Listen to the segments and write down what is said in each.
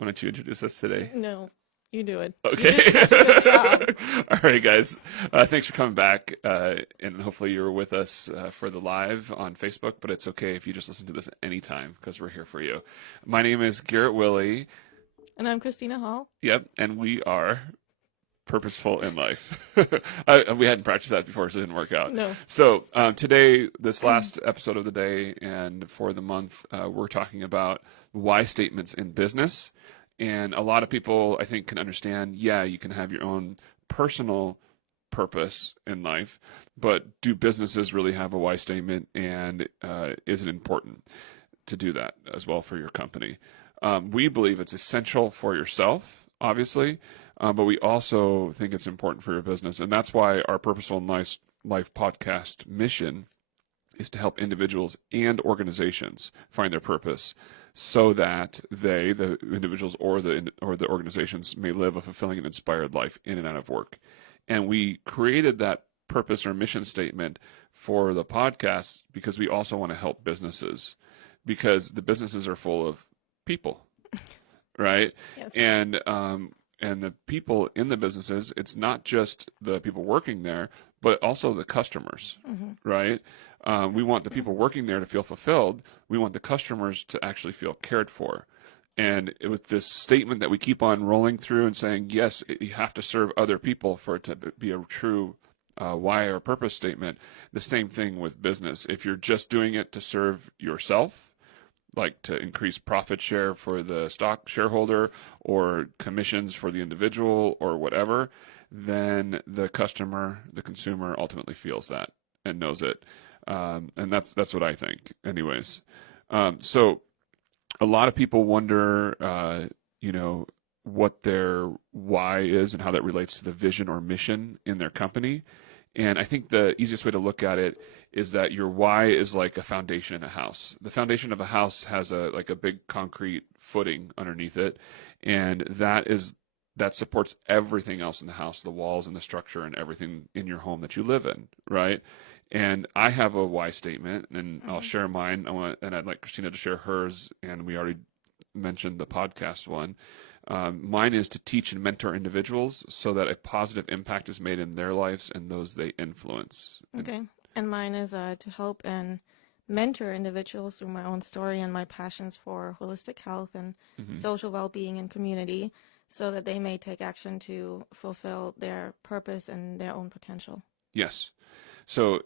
Why don't you introduce us today? No, you do it. Okay. You did such a good job. All right, guys. Thanks for coming back. And hopefully you're with us for the live on Facebook, but it's okay if you just listen to this anytime because we're here for you. My name is Garrett Willie. And I'm Christina Hall. Yep. And we are Purposeful in Life. We hadn't practiced that before, so it didn't work out. No. So today, this last episode of the day and for the month, we're talking about why statements in business. And a lot of people, I think, can understand, yeah, you can have your own personal purpose in life, but do businesses really have a why statement, and is it important to do that as well for your company? We believe it's essential for yourself, obviously, but we also think it's important for your business. And that's why our Purposeful in Life podcast mission is to help individuals and organizations find their purpose, so that they, the individuals or the organizations, may live a fulfilling and inspired life in and out of work. And we created that purpose or mission statement for the podcast because we also want to help businesses, because the businesses are full of people, right? Yes. And the people in the businesses, it's not just the people working there, but also the customers, right? We want the people working there to feel fulfilled. We want the customers to actually feel cared for. And with this statement that we keep on rolling through and saying, yes, you have to serve other people for it to be a true why or purpose statement, the same thing with business. If you're just doing it to serve yourself, like to increase profit share for the stock shareholder or commissions for the individual or whatever, then the customer, the consumer ultimately feels that and knows it. And that's what I think anyways. So a lot of people wonder, what their why is and how that relates to the vision or mission in their company. And I think the easiest way to look at it is that your why is like a foundation in a house. The foundation of a house has a big concrete footing underneath it, and that supports everything else in the house, the walls and the structure and everything in your home that you live in, right? And I have a why statement, and I'll share mine. And I'd like Christina to share hers, and we already mentioned the podcast one. Mine is to teach and mentor individuals so that a positive impact is made in their lives and those they influence. Okay. And mine is to help and mentor individuals through my own story and my passions for holistic health and social well-being and community, so that they may take action to fulfill their purpose and their own potential. Yes. So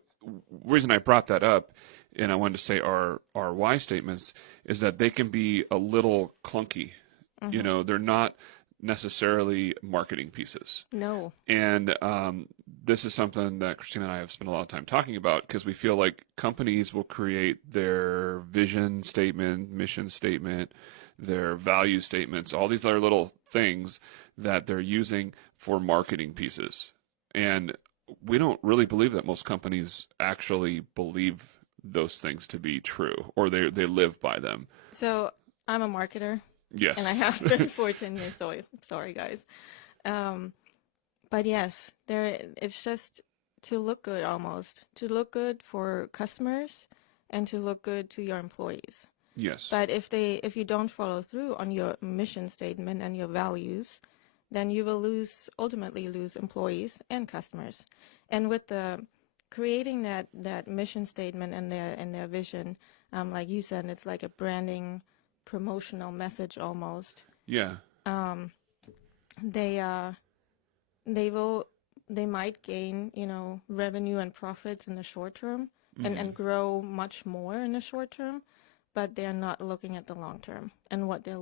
reason I brought that up, and I wanted to say our why statements, is that they can be a little clunky. They're not necessarily marketing pieces. No. And this is something that Christina and I have spent a lot of time talking about, because we feel like companies will create their vision statement, mission statement, their value statements, all these other little things that they're using for marketing pieces. And we don't really believe that most companies actually believe those things to be true, or they live by them. So I'm a marketer. Yes. And I have been for 10 years, so sorry, guys. But yes, it's just to look good almost, to look good for customers and to look good to your employees. Yes. But if you don't follow through on your mission statement and your values, then you will ultimately lose employees and customers. And with creating that mission statement and their vision, like you said, it's like a branding, promotional message almost. Yeah. They might gain, revenue and profits in the short term and grow much more in the short term, but they're not looking at the long term and what they're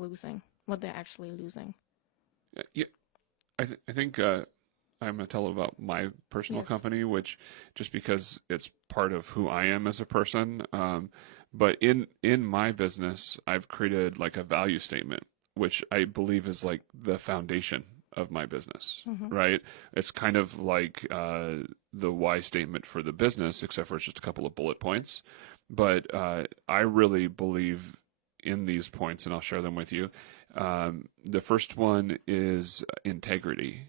actually losing. Yeah. I think I'm going to tell about my personal company, which just because it's part of who I am as a person. But in my business, I've created like a value statement, which I believe is like the foundation of my business, right? It's kind of like the why statement for the business, except for it's just a couple of bullet points. But I really believe in these points, and I'll share them with you. The first one is integrity.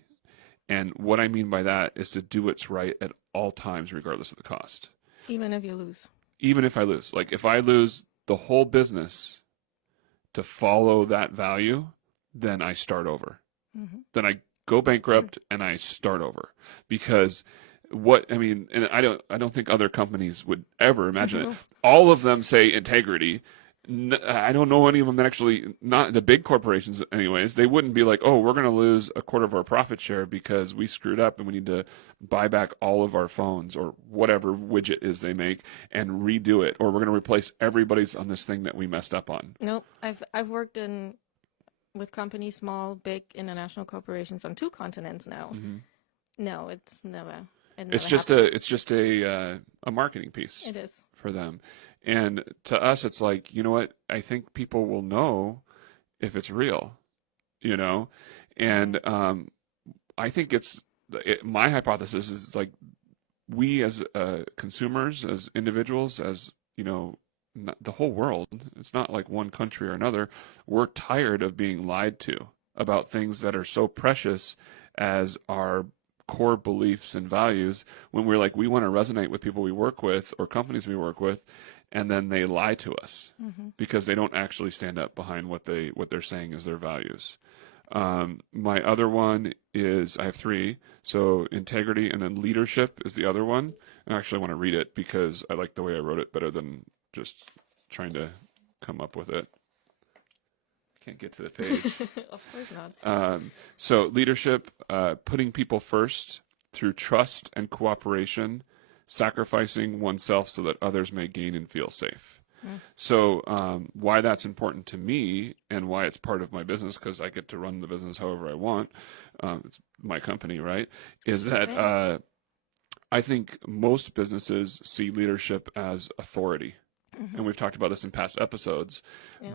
And what I mean by that is to do what's right at all times, regardless of the cost. Even if you lose. Even if I lose. Like if I lose the whole business to follow that value, then I start over. Then I go bankrupt and I start over. Because and I don't think other companies would ever imagine it. All of them say integrity. I don't know any of them that actually, not the big corporations anyways, they wouldn't be like, oh, we're going to lose a quarter of our profit share because we screwed up and we need to buy back all of our phones or whatever widget is they make and redo it, or we're going to replace everybody's on this thing that we messed up on. Nope. I've worked with companies, small, big, international corporations on 2 continents now. No, it's never. It's just a marketing piece. It is. For them. And to us, it's like, you know what? I think people will know if it's real, and I think my hypothesis is it's like we as consumers, as individuals, as, the whole world, it's not like one country or another, we're tired of being lied to about things that are so precious as our core beliefs and values, when we're like, we want to resonate with people we work with or companies we work with, and then they lie to us because they don't actually stand up behind what they're saying is their values. My other one is, I have 3. So integrity, and then leadership is the other one. I actually want to read it because I like the way I wrote it better than just trying to come up with it. Can't get to the page. Of course not. So leadership, putting people first through trust and cooperation, sacrificing oneself so that others may gain and feel safe. So why that's important to me and why it's part of my business, because I get to run the business however I want, it's my company, right, is that I think most businesses see leadership as authority. And we've talked about this in past episodes,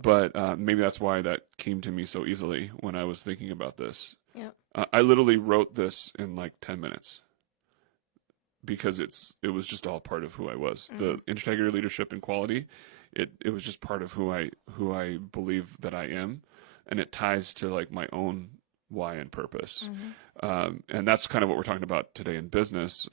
but maybe that's why that came to me so easily when I was thinking about this. I literally wrote this in like 10 minutes because it was just all part of who I was. The integrity, leadership, and quality, it was just part of who I believe that I am, and it ties to like my own why and purpose. And that's kind of what we're talking about today in business,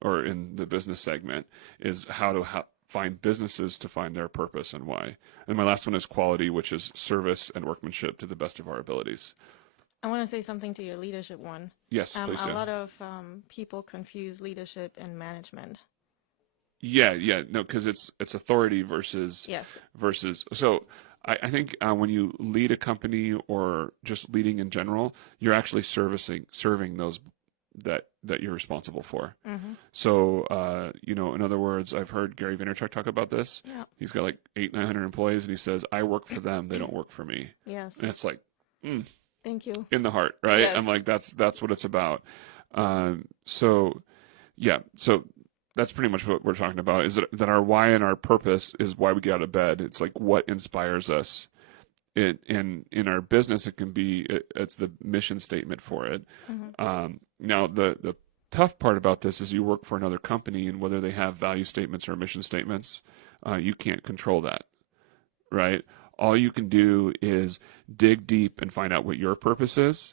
or in the business segment, is how to find businesses to find their purpose and why. And my last one is quality, which is service and workmanship to the best of our abilities. I want to say something to your leadership one. Yes, please do. A lot of people confuse leadership and management. Yeah, no, because it's authority versus. So I think when you lead a company or just leading in general, you're actually serving those that you're responsible for. So, in other words, I've heard Gary Vaynerchuk talk about this. He's got like 800-900 employees, and he says, I work for them, they don't work for me. Yes. And it's like, thank you. In the heart, right? Yes. I'm like, that's what it's about. So that's pretty much what we're talking about, is that our why and our purpose is why we get out of bed. It's like what inspires us. In our business, it can be, it's the mission statement for it. Now, the tough part about this is you work for another company, and whether they have value statements or mission statements, you can't control that, right? All you can do is dig deep and find out what your purpose is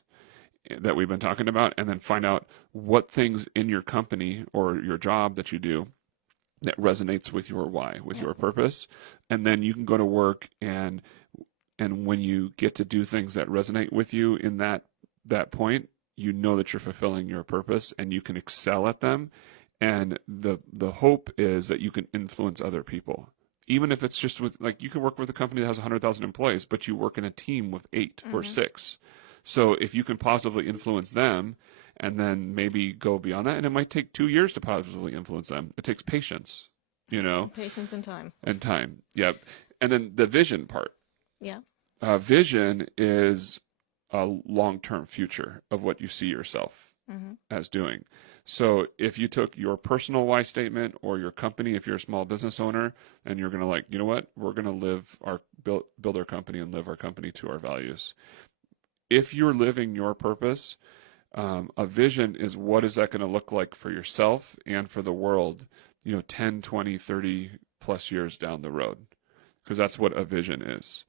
that we've been talking about, and then find out what things in your company or your job that you do that resonates with your why, with your purpose. And then you can go to work, and when you get to do things that resonate with you in that point, you know that you're fulfilling your purpose and you can excel at them. And the hope is that you can influence other people. Even if it's just with, like, you can work with a company that has 100,000 employees, but you work in a team with 8 or 6. So if you can positively influence them and then maybe go beyond that, and it might take 2 years to positively influence them. It takes patience, Patience and time. And time. Yep. And then the vision part. Yeah. Vision is a long-term future of what you see yourself as doing. So if you took your personal why statement, or your company, if you're a small business owner, and you're going to, like, you know what, we're going to build our company and live our company to our values. If you're living your purpose, a vision is, what is that going to look like for yourself and for the world, 10, 20, 30 plus years down the road? Because that's what a vision is.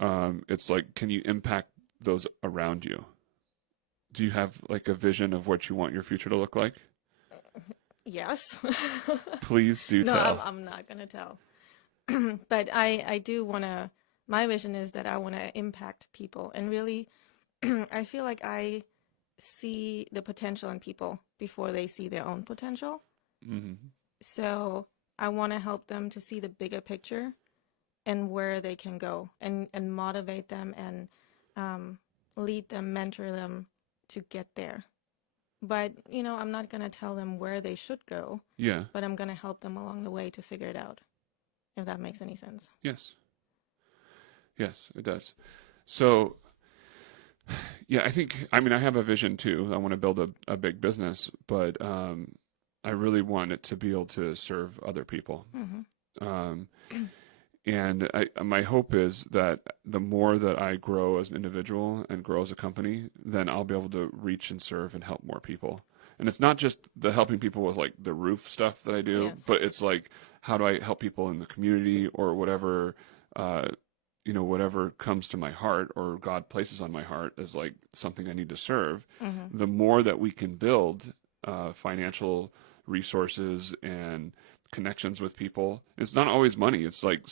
It's like, can you impact those around you? Do you have like a vision of what you want your future to look like? Yes. Please do tell. No, I'm not going to tell. But I do want to, my vision is that I want to impact people and really I feel like I see the potential in people before they see their own potential. Mm-hmm. So I want to help them to see the bigger picture and where they can go, and motivate them, and um, lead them, mentor them to get there. But, I'm not going to tell them where they should go, Yeah. but I'm going to help them along the way to figure it out, if that makes any sense. Yes. Yes, it does. So, yeah, I mean, I have a vision too. I want to build a big business, but I really want it to be able to serve other people. Mm-hmm. Um, and my hope is that the more that I grow as an individual and grow as a company, then I'll be able to reach and serve and help more people. And it's not just the helping people with like the roof stuff that I do, Yes. but it's like, how do I help people in the community or whatever, uh, whatever comes to my heart or God places on my heart as like something I need to serve. Mm-hmm. The more that we can build financial resources and connections with people, it's not always money. It's like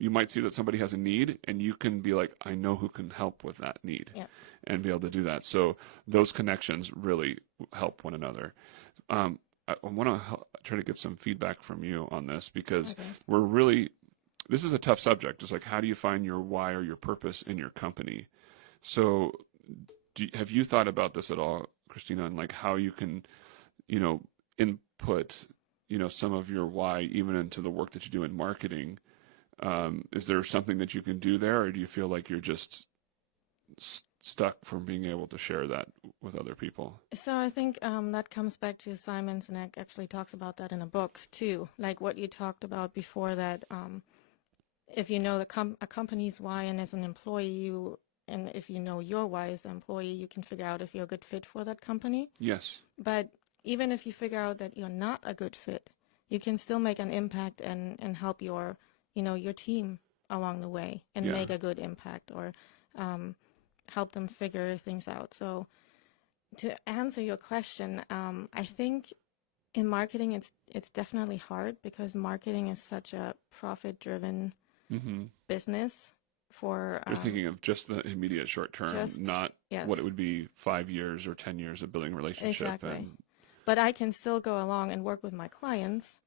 you might see that somebody has a need and you can be like, I know who can help with that need, Yep. and be able to do that. So those connections really help one another. I want to try to get some feedback from you on this, because Okay. this is a tough subject. It's like, how do you find your why or your purpose in your company? So have you thought about this at all, Christina, and like how you can, input, some of your why even into the work that you do in marketing? Is there something that you can do there, or do you feel like you're just stuck from being able to share that with other people? So I think that comes back to Simon Sinek actually talks about that in a book too, like what you talked about before, that if you know a company's why, and as an employee, and if you know your why as an employee, you can figure out if you're a good fit for that company. Yes. But even if you figure out that you're not a good fit, you can still make an impact, and help your team along the way, and Yeah. make a good impact, or help them figure things out. So to answer your question, I think in marketing, it's definitely hard, because marketing is such a profit-driven Mm-hmm. business. For You're thinking of just the immediate short term, just not yes, what it would be 5 years or 10 years of building a relationship. exactly. And But I can still go along and work with my clients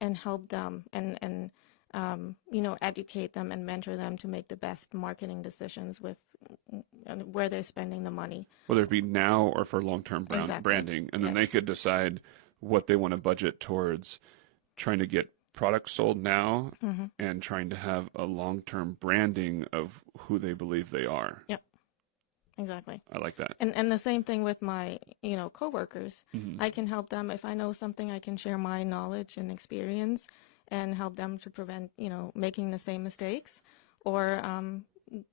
and help them, and educate them and mentor them to make the best marketing decisions with where they're spending the money. whether it be now or for long-term Exactly. branding, and then Yes. they could decide what they want to budget towards trying to get products sold now, Mm-hmm. and trying to have a long-term branding of who they believe they are. Yep. Exactly. I like that. And the same thing with my, coworkers. Mm-hmm. I can help them if I know something. I can share my knowledge and experience, and help them to prevent, making the same mistakes, or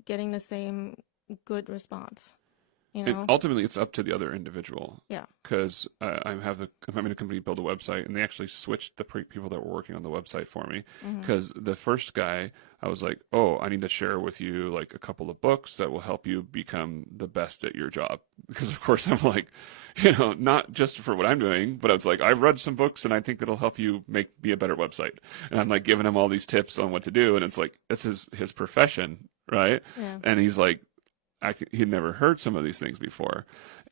getting the same good response. And ultimately, it's up to the other individual. Yeah. Because I'm having a company build a website, and they actually switched the people that were working on the website for me. Mm-hmm. Because the first guy, I was like, oh, I need to share with you like a couple of books that will help you become the best at your job. Because of course I'm like, not just for what I'm doing, but I was like, I've read some books and I think it'll help you be a better website. And I'm like giving him all these tips on what to do, and it's like, it's his profession, right? Yeah. And he's like, he'd never heard some of these things before.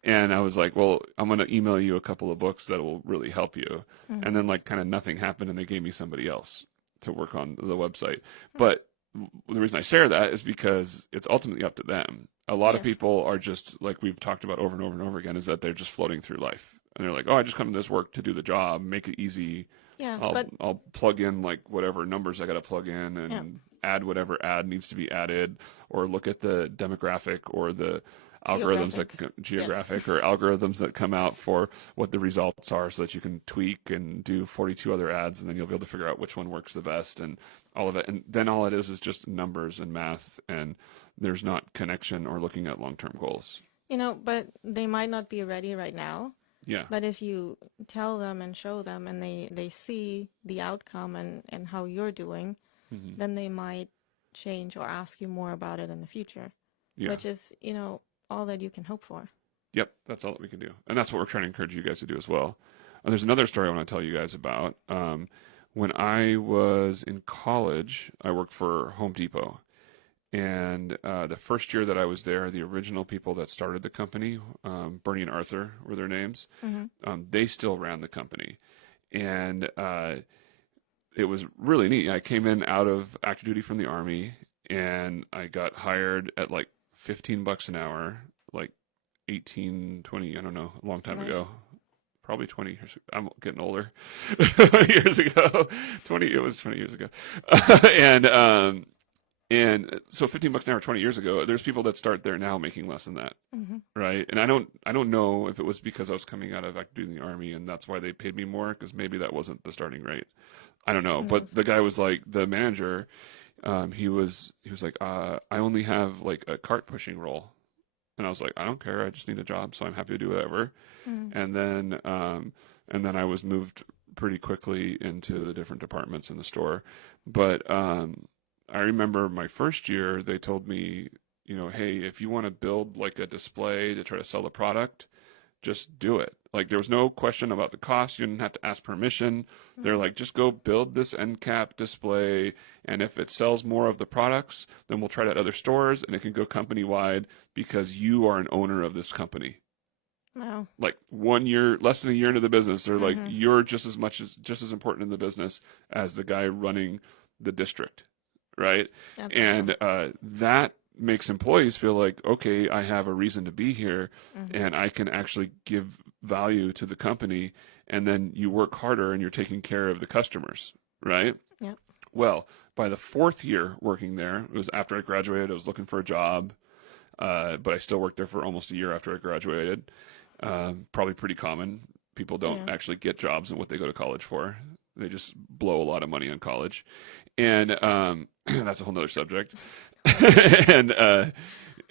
And I was like, well, I'm going to email you a couple of books that will really help you. Mm-hmm. And then like kind of nothing happened, and they gave me somebody else to work on the website. But the reason I share that is because it's ultimately up to them. A lot of Yes. people are just like we've talked about over and over and over again, is that they're just floating through life. And they're like, oh, I just come to this work to do the job, make it easy. Yeah. I'll plug in like whatever numbers I got to plug in, and add whatever ad needs to be added, or look at the demographic or the algorithms geographic Yes. or algorithms that come out for what the results are, so that you can tweak and do 42 other ads, and then you'll be able to figure out which one works the best and all of it. And then all it is just numbers and math, and there's not connection or looking at long-term goals. But they might not be ready right now. Yeah. But if you tell them and show them, and they see the outcome, and how you're doing, Mm-hmm. then they might change or ask you more about it in the future, Yeah. which is, all that you can hope for. Yep, that's all that we can do. And that's what we're trying to encourage you guys to do as well. And there's another story I want to tell you guys about. When I was in college, I worked for Home Depot. And the first year that I was there, the original people that started the company, Bernie and Arthur were their names, they still ran the company. And it was really neat. I came in out of active duty from the Army, and I got hired at like $15 an hour, like 18, 20, I don't know, a long time Nice. ago. Probably 20 years ago. I'm getting older. 20 years ago. 20, it was 20 years ago. And so $15 an hour 20 years ago, there's people that start there now making less than that. Right? And I don't know if it was because I was coming out of active duty in the Army and that's why they paid me more, because maybe that wasn't the starting rate. I don't know. But the guy was like, the manager, he was like, I only have like a cart pushing role. And I was like, I don't care. I just need a job, so I'm happy to do whatever. And then I was moved pretty quickly into the different departments in the store. But I remember my first year, they told me, hey, if you want to build like a display to try to sell the product, just do it. Like there was no question about the cost. You didn't have to ask permission. They're like, just go build this end cap display. And if it sells more of the products, then we'll try it at other stores and it can go company wide because you are an owner of this company. Wow. Like 1 year, less than a year into the business, they're like, you're just as important in the business as the guy running the district. Right. That's And awesome. that makes employees feel like, okay, I have a reason to be here and I can actually give value to the company. And then you work harder and you're taking care of the customers. Right. Yep. Well, by the fourth year working there, it was after I graduated, I was looking for a job. But I still worked there for almost a year after I graduated. Probably pretty common. People don't Yeah. actually get jobs in what they go to college for. They just blow a lot of money on college. And that's a whole nother subject. and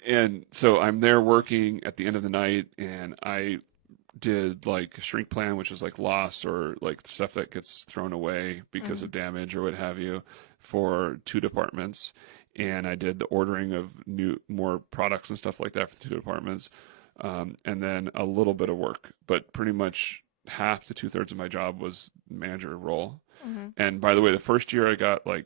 and so I'm there working at the end of the night, and I did like shrink plan, which is like loss or like stuff that gets thrown away because of damage or what have you, for two departments. And I did the ordering of more products and stuff like that for the two departments, and then a little bit of work, but pretty much half to two-thirds of my job was manager role. And by the way, the first year I got like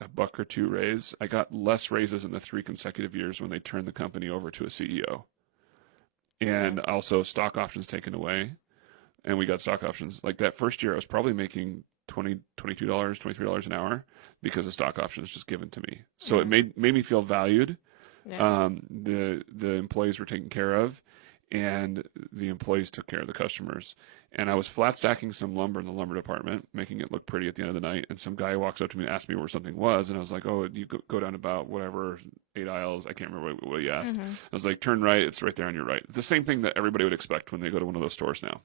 a buck or two raise. I got less raises in the 3 consecutive years when they turned the company over to a CEO. And also stock options taken away. And we got stock options. Like that first year, I was probably making $22, $23 an hour because of stock options just given to me. So it made me feel valued. Yeah. The employees were taken care of, and the employees took care of the customers. And I was flat stacking some lumber in the lumber department, making it look pretty at the end of the night. And some guy walks up to me and asks me where something was. And I was like, oh, you go down about whatever, 8 aisles. I can't remember what he asked. I was like, turn right. It's right there on your right. It's the same thing that everybody would expect when they go to one of those stores now.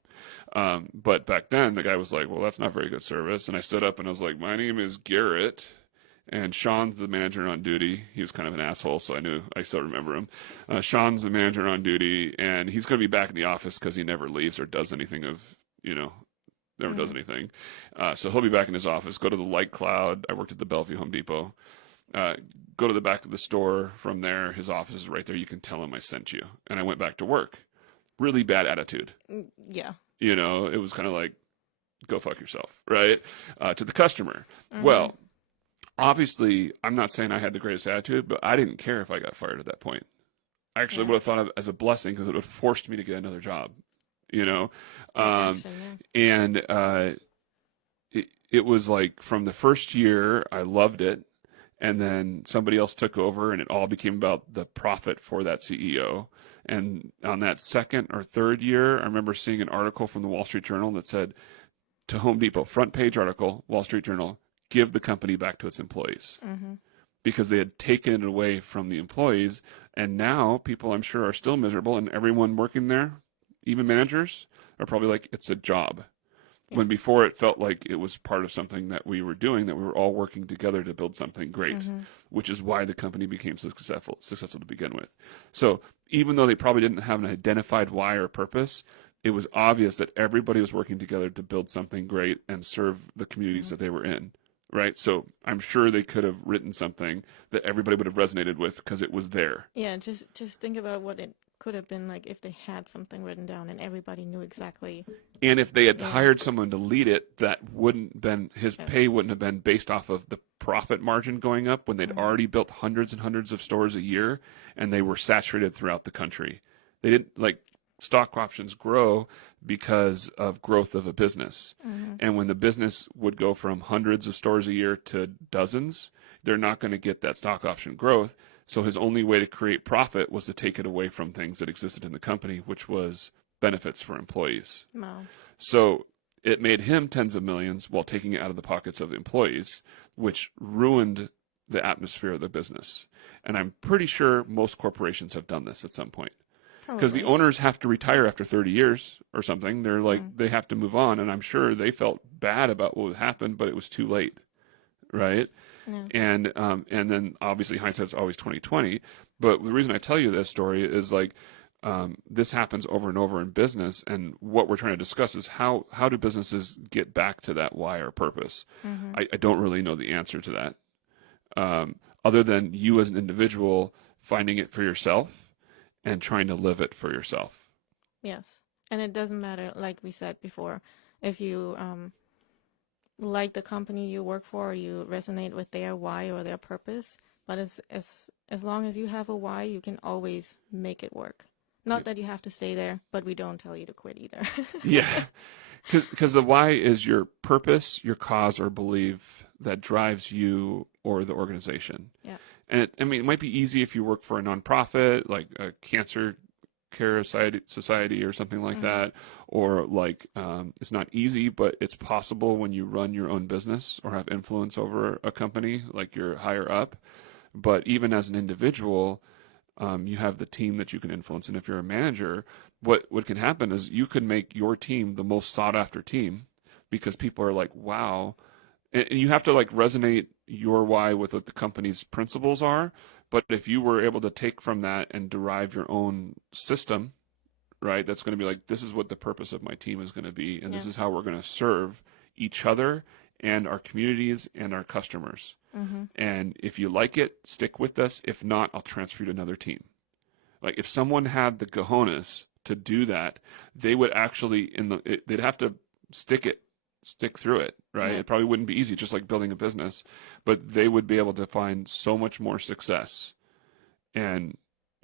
But back then, the guy was like, well, that's not very good service. And I stood up and I was like, my name is Garrett. And Sean's the manager on duty. He was kind of an asshole, so I still remember him. Sean's the manager on duty, and he's going to be back in the office because he never leaves or does anything never does anything. So he'll be back in his office. Go to the Light Cloud. I worked at the Bellevue Home Depot. Go to the back of the store. From there, his office is right there. You can tell him I sent you. And I went back to work. Really bad attitude. Yeah. It was kind of like, go fuck yourself, right? To the customer. Well, obviously, I'm not saying I had the greatest attitude, but I didn't care if I got fired at that point. I actually would have thought of it as a blessing because it would have forced me to get another job, Take action, and it was like from the first year, I loved it. And then somebody else took over, and it all became about the profit for that CEO. And on that second or third year, I remember seeing an article from the Wall Street Journal that said, to Home Depot, front page article, Wall Street Journal, give the company back to its employees. Because they had taken it away from the employees. And now people, I'm sure, are still miserable. And everyone working there, even managers, are probably like, it's a job. When before it felt like it was part of something that we were doing, that we were all working together to build something great, which is why the company became so successful to begin with. So even though they probably didn't have an identified why or purpose, it was obvious that everybody was working together to build something great and serve the communities that they were in. Right. So I'm sure they could have written something that everybody would have resonated with because it was there. Yeah. Just think about what it could have been like if they had something written down and everybody knew exactly. And if they had Yeah. hired someone to lead it, that wouldn't been his Yes. pay wouldn't have been based off of the profit margin going up when they'd Mm-hmm. already built hundreds and hundreds of stores a year and they were saturated throughout the country. They didn't like stock options grow because of growth of a business. Mm-hmm. And when the business would go from hundreds of stores a year to dozens, they're not going to get that stock option growth. So his only way to create profit was to take it away from things that existed in the company, which was benefits for employees. Wow. So it made him tens of millions while taking it out of the pockets of the employees, which ruined the atmosphere of the business. And I'm pretty sure most corporations have done this at some point. Because the Probably. owners have to retire after 30 years or something. They're like, Mm. they have to move on. And I'm sure they felt bad about what happened, but it was too late. Right. Yeah. And then obviously hindsight's always 2020. But the reason I tell you this story is like, this happens over and over in business. And what we're trying to discuss is how do businesses get back to that why or purpose? Mm-hmm. I don't really know the answer to that. Other than you as an individual finding it for yourself and trying to live it for yourself. Yes. And it doesn't matter, like we said before, if you like the company you work for, or you resonate with their why or their purpose. But as long as you have a why, you can always make it work. Not that you have to stay there, but we don't tell you to quit either. Yeah. Because the why is your purpose, your cause or belief that drives you or the organization. Yeah. And it might be easy if you work for a nonprofit, like a cancer care society or something like Mm-hmm. that, or like it's not easy, but it's possible when you run your own business or have influence over a company, like you're higher up. But even as an individual, you have the team that you can influence, and if you're a manager, what can happen is you could make your team the most sought after team because people are like, wow. And you have to like resonate your why with what the company's principles are. But if you were able to take from that and derive your own system, right, that's going to be like, this is what the purpose of my team is going to be, and this Yeah. is how we're going to serve each other and our communities and our customers. Mm-hmm. And if you like it, stick with us. If not, I'll transfer you to another team. Like if someone had the cojones to do that, they would actually they'd have to stick through it, right? Yeah. It probably wouldn't be easy, just like building a business, but they would be able to find so much more success. And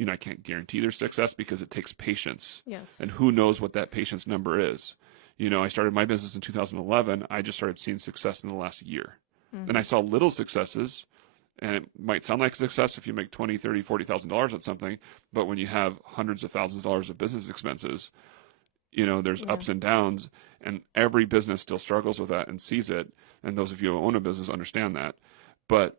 I can't guarantee their success because it takes patience, Yes. and who knows what that patience number is. I started my business in 2011. I just started seeing success in the last year. Mm-hmm. And I saw little successes, and it might sound like success if you make $20,000, $30,000, $40,000 on something, but when you have hundreds of thousands of dollars of business expenses, there's Yeah. ups and downs, and every business still struggles with that and sees it. And those of you who own a business understand that. But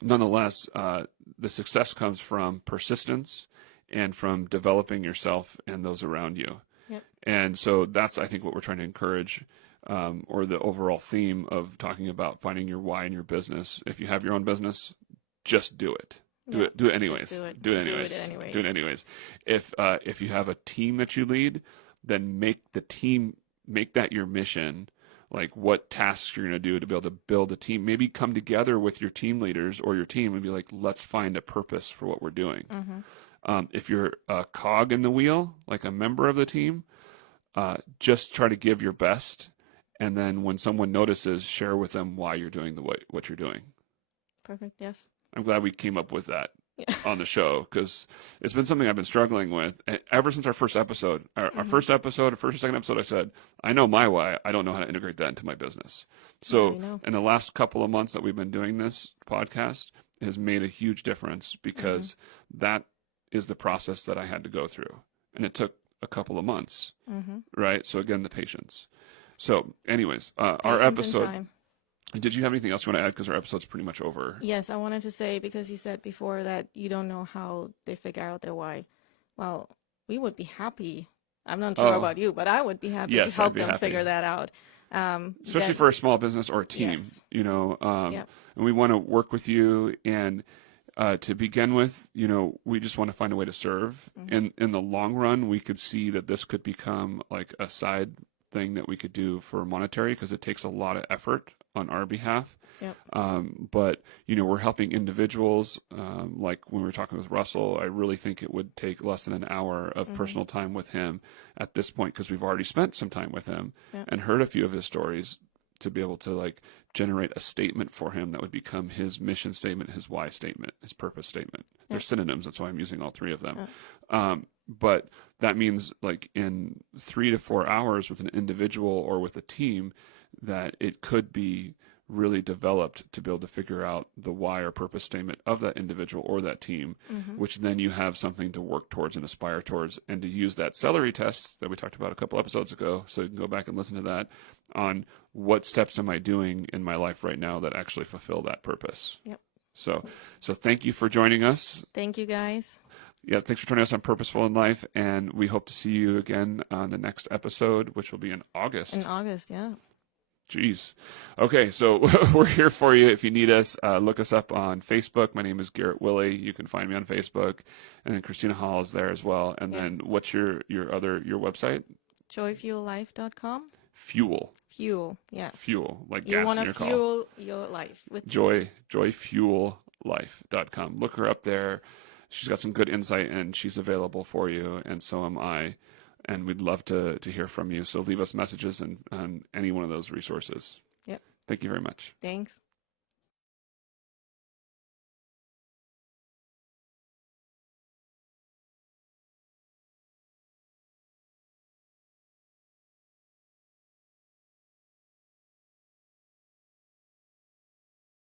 nonetheless, the success comes from persistence and from developing yourself and those around you. Yep. And so that's, I think, what we're trying to encourage, or the overall theme of talking about finding your why in your business. If you have your own business, just do it. Yeah. Do it anyways. Just do it. Do it Do anyways. it anyways. Do it anyways. If you have a team that you lead, then make that your mission. Like what tasks you're going to do to be able to build a team. Maybe come together with your team leaders or your team and be like, let's find a purpose for what we're doing. Mm-hmm. If you're a cog in the wheel, like a member of the team, just try to give your best. And then when someone notices, share with them why you're doing what you're doing. Perfect. Yes. I'm glad we came up with that Yeah. on the show, because it's been something I've been struggling with ever since our first episode. Our Mm-hmm. first episode, our first or second episode, I said, I know my why. I don't know how to integrate that into my business. There So you go. in the last couple of months that we've been doing this podcast, it has made a huge difference because that is the process that I had to go through. And it took a couple of months, Mm-hmm. right? So again, the patience. So anyways, our Patience and episode, time. did you have anything else you want to add? Because our episode's pretty much over. Yes, I wanted to say, because you said before that you don't know how they figure out their why. Well, we would be happy. I'm not sure Oh. about you, but I would be happy Yes, to help I'd be them happy. figure that out. Especially that- for a small business or a team, Yes. and Yep. we want to work with you. And to begin with, we just want to find a way to serve. Mhm. In the long run, we could see that this could become like a side thing that we could do for monetary, because it takes a lot of effort on our behalf. Yep. But, you know, we're helping individuals. Like when we were talking with Russell, I really think it would take less than an hour of personal time with him at this point, because we've already spent some time with him and heard a few of his stories, to be able to like generate a statement for him that would become his mission statement, his why statement, his purpose statement. They're synonyms. That's why I'm using all three of them. But that means like in 3 to 4 hours with an individual or with a team, that it could be really developed to be able to figure out the why or purpose statement of that individual or that team, which then you have something to work towards and aspire towards, and to use that celery test that we talked about a couple episodes ago. So you can go back and listen to that on what steps am I doing in my life right now that actually fulfill that purpose. Yep. So thank you for joining us. Thank you, guys. Yeah, thanks for joining us on Purposeful in Life, and we hope to see you again on the next episode, which will be in August. In August, yeah. Jeez. Okay, so we're here for you. If you need us, look us up on Facebook. My name is Garrett Willey. You can find me on Facebook, and then Christina Hall is there as well. And then what's your website? Joyfuellife.com. Fuel, Yes. fuel, like You gas want in to your car. fuel your life with joyfuellife.com. Look her up there. She's got some good insight, and she's available for you, and so am I. And we'd love to hear from you. So leave us messages on any one of those resources. Yep. Thank you very much. Thanks.